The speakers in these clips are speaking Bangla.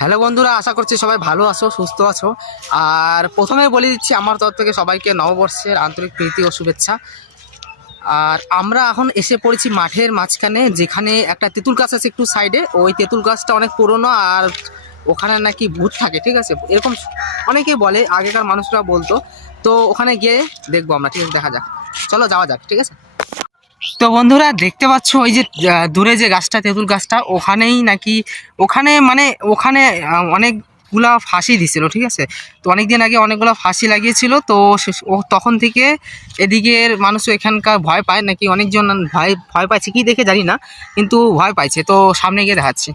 হ্যালো বন্ধুরা, আশা করছি সবাই ভালো আছো, সুস্থ আছো। আর প্রথমে বলে দিচ্ছি আমার তরফ থেকে সবাইকে নববর্ষের আন্তরিক প্রীতি ও শুভেচ্ছা। আর আমরা এখন এসে পড়েছি মাঠের মাঝখানে, যেখানে একটা তেঁতুল গাছ আছে একটু সাইডে। ওই তেঁতুল গাছটা অনেক পুরনো, আর ওখানে নাকি ভূত থাকে, ঠিক আছে, এরকম অনেকেই বলে, আগেকার মানুষরা বলতো। তো ওখানে গিয়ে দেখবো আমরা, ঠিক আছে, দেখা যাক, চলো যাওয়া যাক, ঠিক আছে। তো বন্ধুরা দেখতে পাচ্ছ ওই যে দূরে যে গাছটা, তেঁতুল গাছটা, ওখানেই নাকি ওখানে অনেকগুলা ফাঁসি দিছিল, ঠিক আছে। তো অনেকদিন আগে অনেকগুলো ফাঁসি লাগিয়েছিল, তো ও তখন থেকে এদিকের মানুষ এখানকার ভয় পায় নাকি, অনেকজন ভয় ভয় পাচ্ছে কি দেখে জানি না, কিন্তু ভয় পাইছে। তো সামনে গিয়ে দেখাচ্ছি।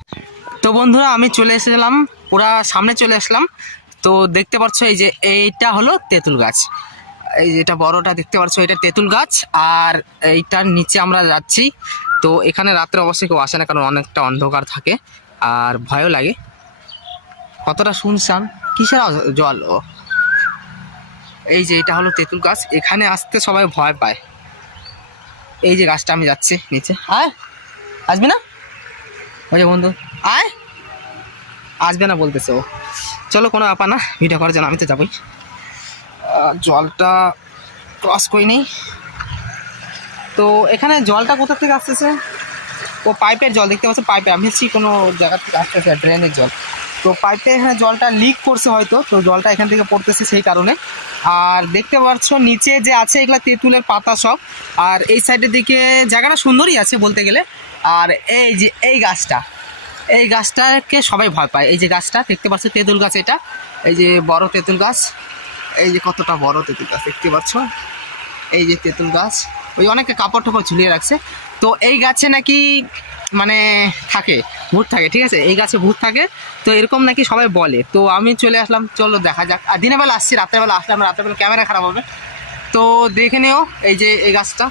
তো বন্ধুরা আমি চলে এসেছিলাম, পুরা সামনে চলে আসলাম। তো দেখতে পাচ্ছ এই যে এইটা হলো তেঁতুল গাছ, এই যেটা বড়টা দেখতে পাচ্ছ এটা তেঁতুল গাছ। আর এইটার নিচে আমরা যাচ্ছি। তো এখানে রাত্রে অবশ্যই কেউ আসে না, কারণ অনেকটা অন্ধকার থাকে আর ভয়ও লাগে। কতটা শুনশান, কিসের জল ও, এই যে এটা হলো তেঁতুল গাছ, এখানে আসতে সবাই ভয় পায়। এই যে গাছটা, আমি যাচ্ছি নিচে। আয়, আসবি না? ওই যে বন্ধু, আয়, আসবে না বলতেছে ও। চলো, কোনো ব্যাপার না, ভিডিও করার জন্য আমি তো যাবোই। জলটা ক্রস করে নেই। তো এখানে জলটা কোথা থেকে আসতেছে? ও পাইপের জল, দেখতে পাচ্ছ পাইপে, আমি ভাবছি কোনো জায়গা থেকে আসতেছে ড্রেনের জল। তো পাইপে এখানে জলটা লিক করছে হয়তো, তো জলটা এখান থেকে পড়তেছে সেই কারণে। আর দেখতে পাচ্ছ নিচে যে আছে এগুলা তেঁতুলের পাতা সব। আর এই সাইডের দিকে জায়গাটা সুন্দরই আছে বলতে গেলে। আর এই যে এই গাছটা, এই গাছটাকে সবাই ভয় পায়। এই যে গাছটা দেখতে পাচ্ছ তেঁতুল গাছ, এটা এই যে বড় তেঁতুল গাছ, এই যে কতটা বড় তেঁতুল গাছ দেখতে পাচ্ছ, এই যে তেঁতুল গাছ। ওই অনেকে কাপড় টাপড় ঝুলিয়ে রাখছে। তো এই গাছে নাকি মানে থাকে, ভূত থাকে, ঠিক আছে, এই গাছে ভূত থাকে। তো এরকম নাকি সবাই বলে। তো আমি চলে আসলাম, চলো দেখা যাক। আর দিনের বেলা আসছি, রাত্রেবেলা আসলাম, রাত্রেবেলা ক্যামেরা খারাপ হবে, তো দেখে নিও এই যে এই গাছটা।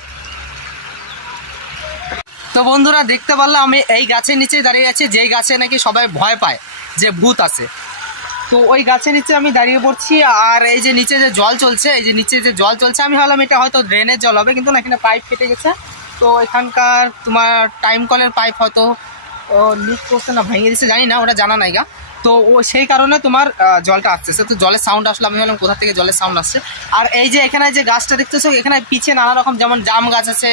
তো বন্ধুরা দেখতে পারলাম আমি এই গাছের নিচে দাঁড়িয়ে আছি, যেই গাছে নাকি সবাই ভয় পায় যে ভূত আছে। তো ওই গাছের নিচে আমি দাঁড়িয়ে পড়ছি। আর এই যে নিচে যে জল চলছে, এই যে নিচে যে জল চলছে, আমি ভাবলাম এটা হয়তো ড্রেনের জল হবে, কিন্তু না, এখানে পাইপ কেটে গেছে। তো এখানকার তোমার টাইম কলের পাইপ হয়তো লিক করছে না ভেঙে দিচ্ছে, জানি না, ওটা জানা নাই গা। তো ও সেই কারণে তোমার জলটা আসতেছে। তো জলের সাউন্ড আসলে আমি ভাবলাম কোথা থেকে জলের সাউন্ড আসছে। আর এই যে এখানে যে গাছটা দেখতেছো, এখানে পিছিয়ে নানা রকম, যেমন জাম গাছ আছে,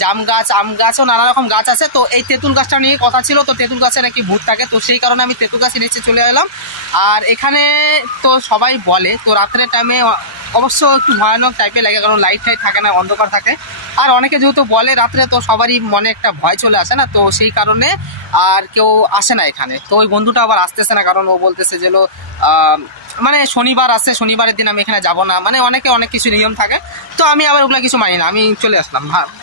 জাম গাছ, আম গাছও নানা রকম গাছ আছে। তো এই তেঁতুল গাছটা নিয়ে কথা ছিল, তো তেঁতুল গাছে নাকি ভূত থাকে, তো সেই কারণে আমি তেঁতুল গাছের নিচে চলে এলাম। আর এখানে তো সবাই বলে, তো রাত্রের টাইমে অবশ্য একটু ভয়ানক টাইপের লাগে, কারণ লাইট টাইট থাকে না, অন্ধকার থাকে। আর অনেকে যেহেতু বলে রাত্রে, তো সবারই মনে একটা ভয় চলে আসে না, তো সেই কারণে আর কেউ আসে না এখানে। তো ওই বন্ধুটা আবার আসতেছে না, কারণ ও বলতেছে যে মানে শনিবার আসছে, শনিবারের দিন আমি এখানে যাব না, মানে অনেকে অনেক কিছু নিয়ম থাকে। তো আমি আবার ওগুলা কিছু মানি না, আমি চলে আসলাম।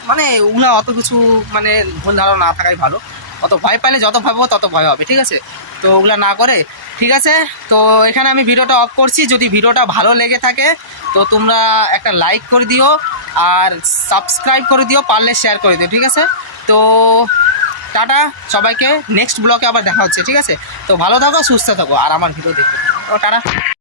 মানে ওগুলা অত কিছু মানে ভুল ধারণা না থাকাই ভালো। অত ভয় পাইলে যত ভয় পাবো তত ভয় হবে, ঠিক আছে। তো ওগুলা না করে, ঠিক আছে। তো এখানে আমি ভিডিওটা অফ করছি। যদি ভিডিওটা ভালো লেগে থাকে তো তোমরা একটা লাইক করে দিও, আর সাবস্ক্রাইব করে দিও, পারলে শেয়ার করে দিও, ঠিক আছে। তো টাটা সবাইকে, নেক্সট ব্লগে আবার দেখা হচ্ছে, ঠিক আছে। তো ভালো থাকো, সুস্থ থাকো, আর আমার ভিডিও দেখতে থাকো। টাটা।